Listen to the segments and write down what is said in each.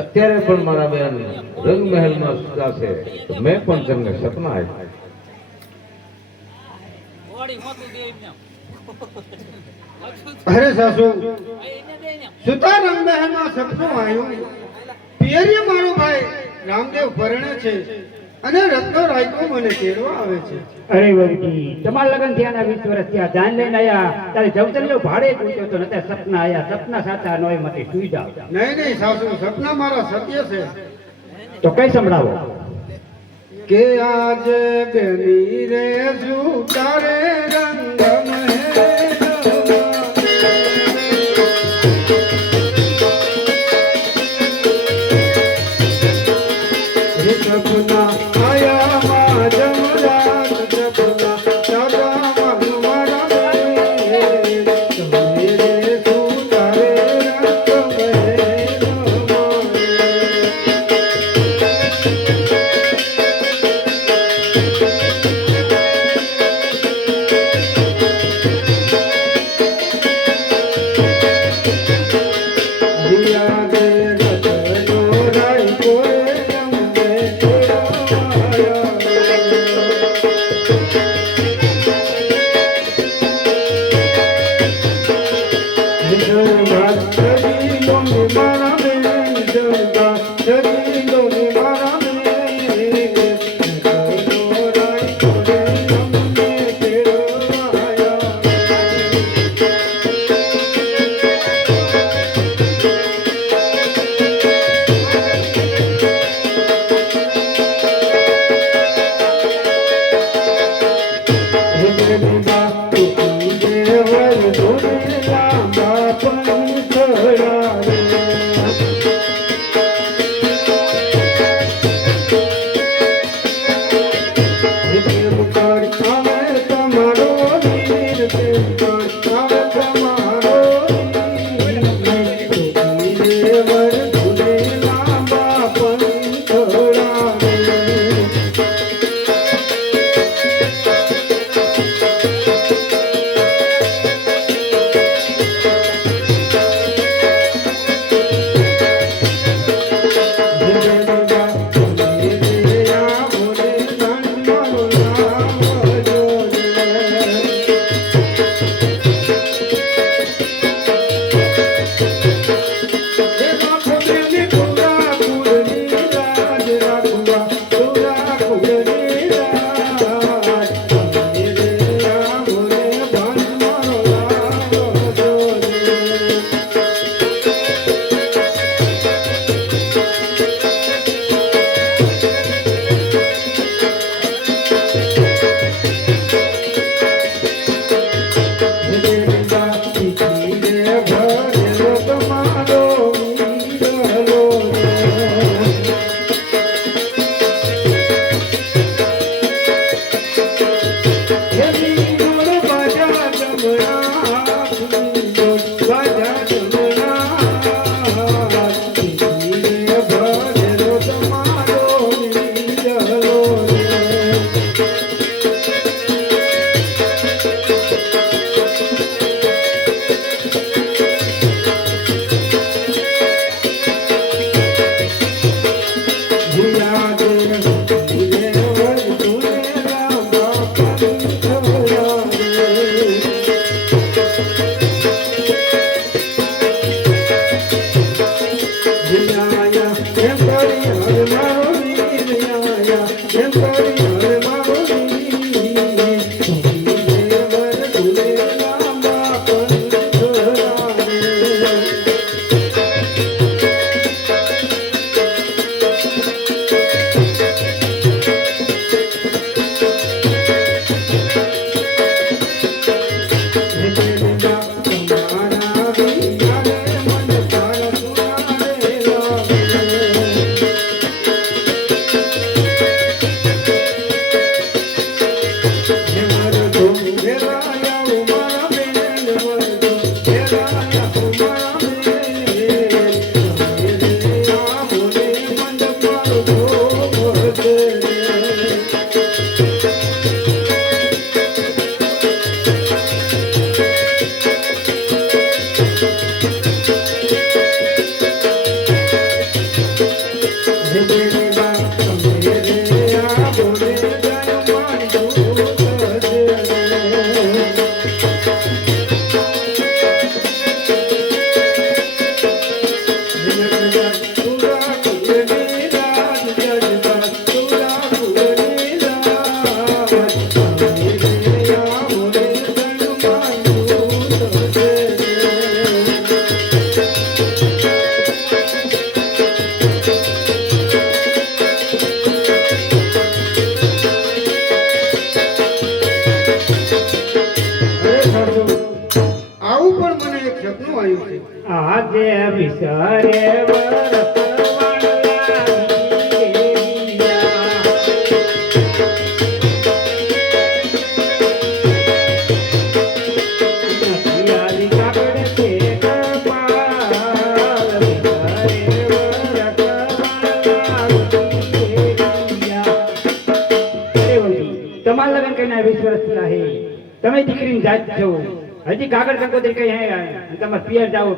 અત્યારે પણ મારા બેન રંગ મહેલ માં સુધાશે તો મેં પણ તમને સપના આપ્યા. અરે સાસુ સુતા રંગ મહેલ માં સપનું આવ્યું. પિયરી મારો ભાઈ રામદેવ પરણે છે અને રત્નો રાયકો મને તેડવા આવે છે. અરે વરજી તમારા લગન થયાના 20 વર્ષ થયા જાન લઈને આયા તારે જવતલ્યો ભાડે પૂછ્યો તો નતે સપના આયા સપના સાચા નોય માંથી સુઈ જાવ. નહીં સાસુ સપના મારા સત્ય છે. તો કઈ સંભળાવો કે આજે બેની રે સુતારે રંગ હર મારો વીર આયા એમ કરી હર મારો વીર દેવર ભૂલે લાંબા પંથરાને આવું પણ મને એક સપનું આવ્યું છે આજે વિસરે તમારા લગ્ન કરીને 20 વર્ષ થયા છે તમે દીકરીની જાત છો હજી કાગળ કંકોત્રી કઈ હે તમે પિયર જાઓ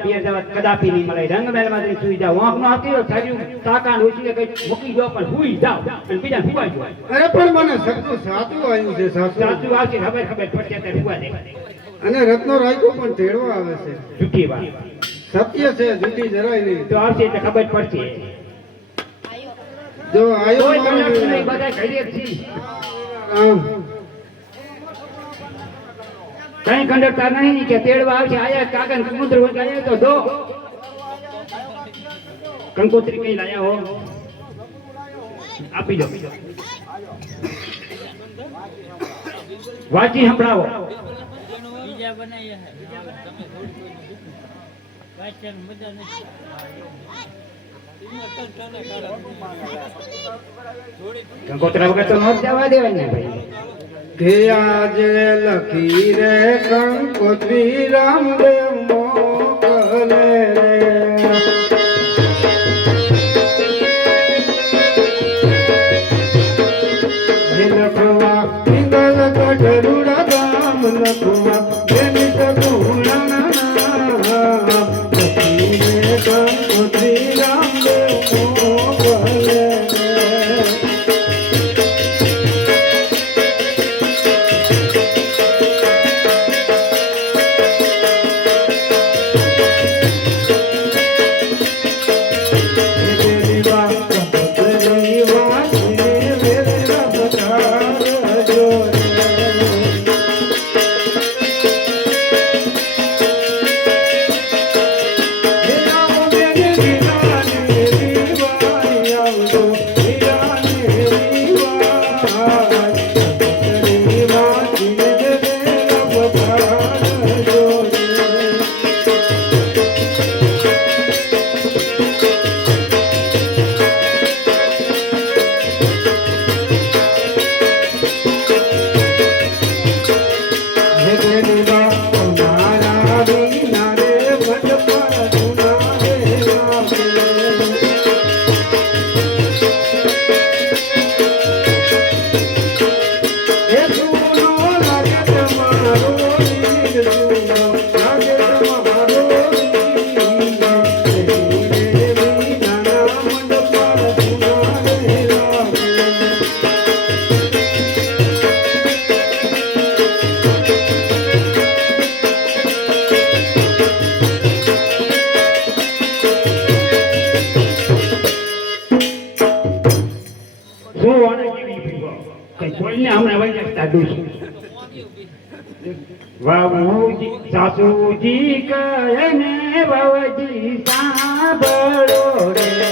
કદાપી નહીં મળે રંગ મહેલમાં જઈને સુઈ જાઓ આંખ નો આપી દો સારી સાકાન ઓછી કઈ મૂકી દો પણ સુઈ જાઓ અને બીજા સુવાઈ જાઓ અરે પણ મને સપનું સાચું આવ્યું છે સાચું સાચું આવશે ખબર પડશે ત્યારે સુવા દે અને રત્નો રાયકો પણ તેડવા આવે છે જૂઠી વાત સત્ય છે જૂઠી જરાય નહીં તો આવશે એટલે ખબર પડશે જો આયો કોઈ મારો કલાક નહીં વીર. બધા ઘડીએ જ છીએ આમ. કઈ કંડકટર નહીં કે તેડવા આવશે આયા કાગળ સમુદ્ર હોય આયા તો દો કંકોત્રી કઈ લાયા હો આપી દો વાંચી સંભળાવો બીજા બનાવ્યા છે મજા નથી કંકોત્રા વગર તો નોટ જવા દેવાય ને ભાઈ કે આજે લખી રે કંકોત્રી રામદેવ મોકલે રે લખવા પિંગલ ગઢરુડા ગામ લખવા જેની સગુણા લખી રે કંકોત્રી રામદેવ મોકલે રે શું આને કેવી પીવો કઈ કોઈને હમણાં વહી જતા દુશું વાવુજી સાસુજી કહે ને વાવજી સાંભળો રે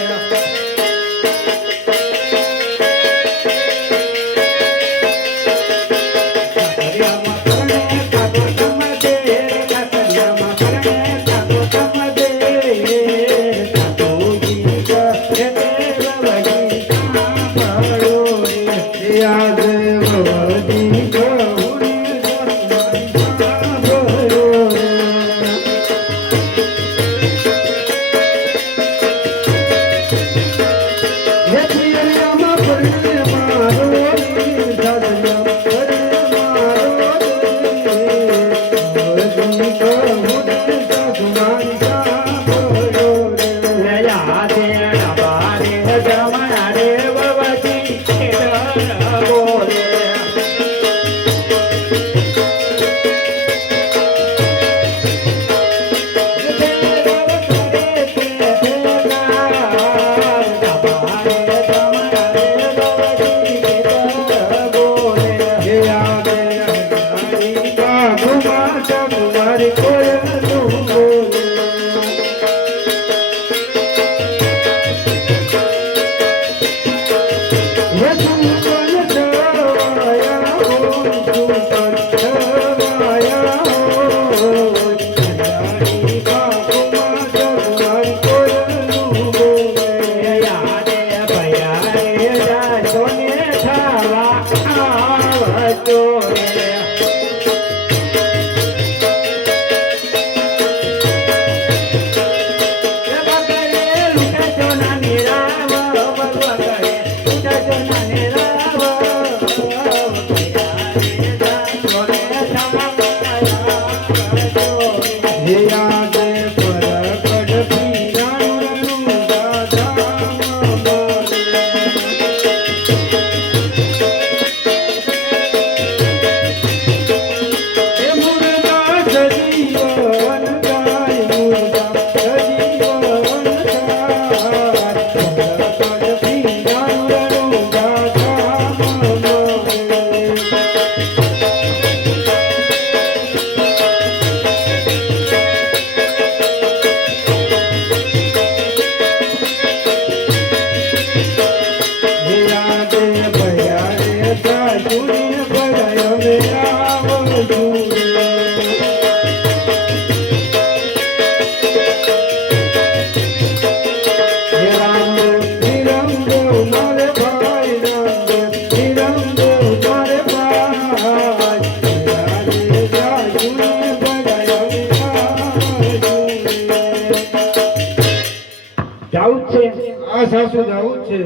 સાસુ જાવું છે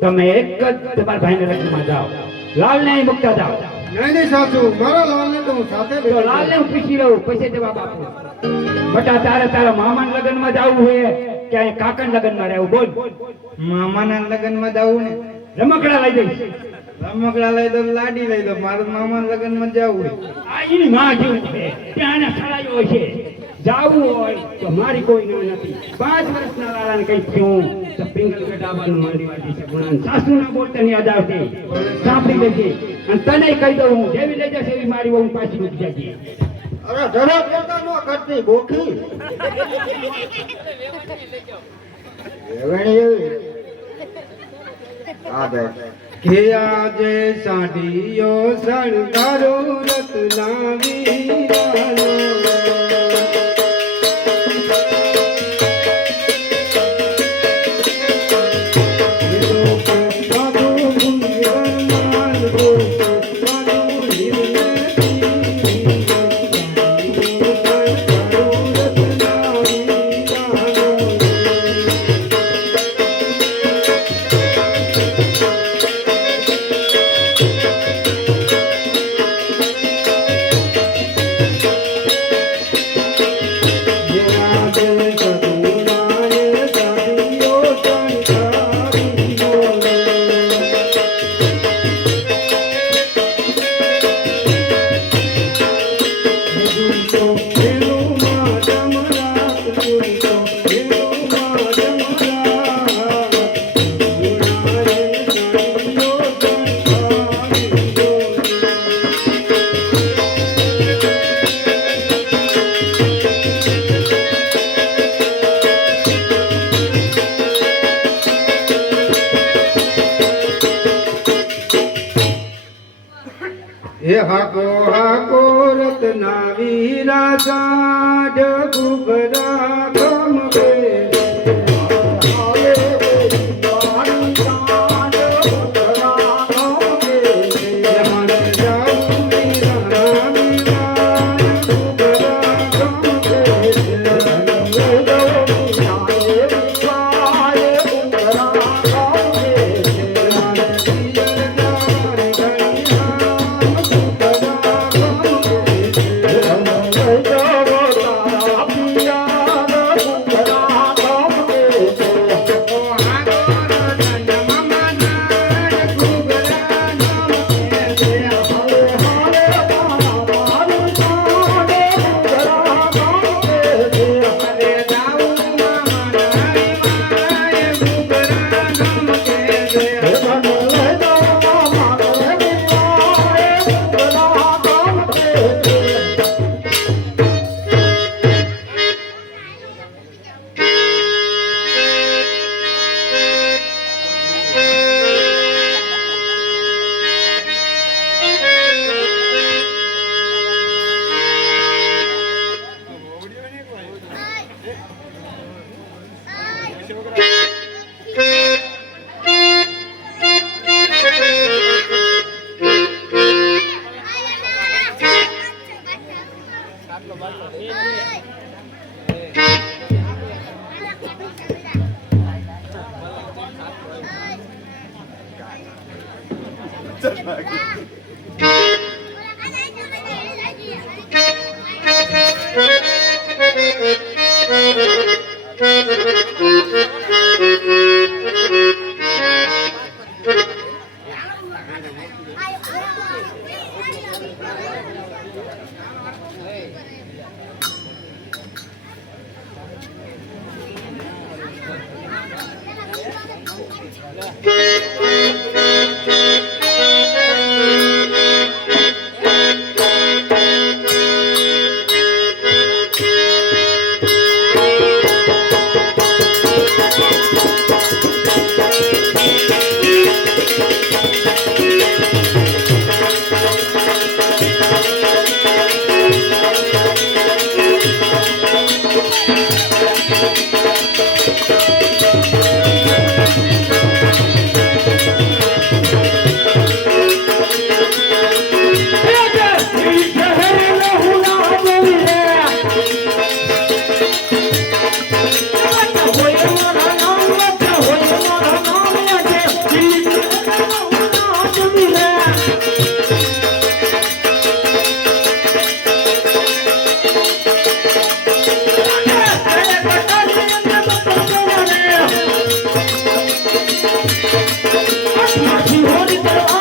તમે એક જ તમારા ભાઈને લગ્નમાં જાઓ લાલને અહીં મૂકતા જાઓ નહીં સાસુ મારા લાલને તો હું સાથે તો લાલને હું પૂછી લઉં પછી જવાબ આપો બટા તારા મામાના લગ્નમાં જાવું હોય કે અહીં કાકાના લગ્નમાં રહેવું બોલ મામાના લગ્નમાં જાવું ને રમકડા લઈ જઈશ રમકડા લઈ દો લાડી લઈ દો મારા મામાના લગ્નમાં જાવું આ એની માં જેવું છે ત્યાં સડાયો છે જાવું હોય તો મારી કોઈ ના નથી 5 વર્ષના લાલાને કઈ થયું તો પિંગલ બેટાબાનું માંડી વાટી છે ગુણાન સાસુના બોલતાની યાદ આવતી સાંભળી લેજે અને તને કહી દઉં હું જેવી લઈ જશે એવી મારી વહુ પાછી મૂકી જજે અરે ધરા કરતા નો કરતી બોખી એવણી એવી આ બે કે આજે સાડીઓ શણગારો રતનાવી વાલો હે હાકો હાકો રત્ના વીરા સાઢ ગુબરા ગમ બે હોરી